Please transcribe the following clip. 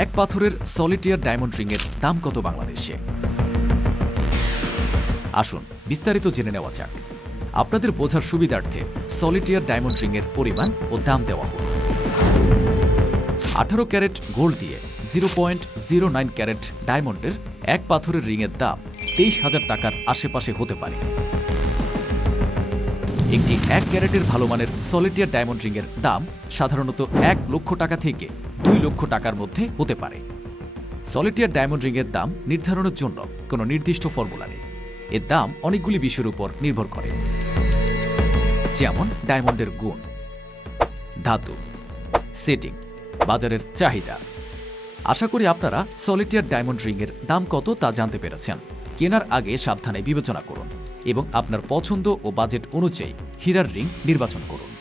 এক পাথরের সলিটিয়ার ডায়মন্ড রিংয়ের দাম কত বাংলাদেশে? আসুন, বিস্তারিত জেনে নেওয়া যাক। আপনাদের বোঝার সুবিধার্থে সলিটিয়ার ডায়মন্ড রিংয়ের পরিমাণ ও দাম দেওয়া হল আঠারো ক্যারেট গোল্ড দিয়ে zero point zero nine carat ডায়মন্ডের এক পাথরের রিংয়ের দাম তেইশ হাজার টাকার আশেপাশে হতে পারে। একটি এক ক্যারেটের ভালো মানের সলিটিয়ার ডায়মন্ড রিংয়ের দাম সাধারণত এক লক্ষ টাকা থেকে দুই লক্ষ টাকার মধ্যে হতে পারে। সলিটিয়ার ডায়মন্ড রিংয়ের দাম নির্ধারণের জন্য কোনো নির্দিষ্ট ফর্মুলা নেই। এর দাম অনেকগুলি বিষয়ের উপর নির্ভর করে। যেমন ডায়মন্ডের গুণ, ধাতু, সেটিং, বাজারের চাহিদা। আশা করি আপনারা সলিটিয়ার ডায়মন্ড রিংয়ের দাম কত তা জানতে পেরেছেন। কেনার আগে সাবধানে বিবেচনা করুন। এবং আপনার পছন্দ ও বাজেট অনুযায়ী হীরার রিং নির্বাচন করুন।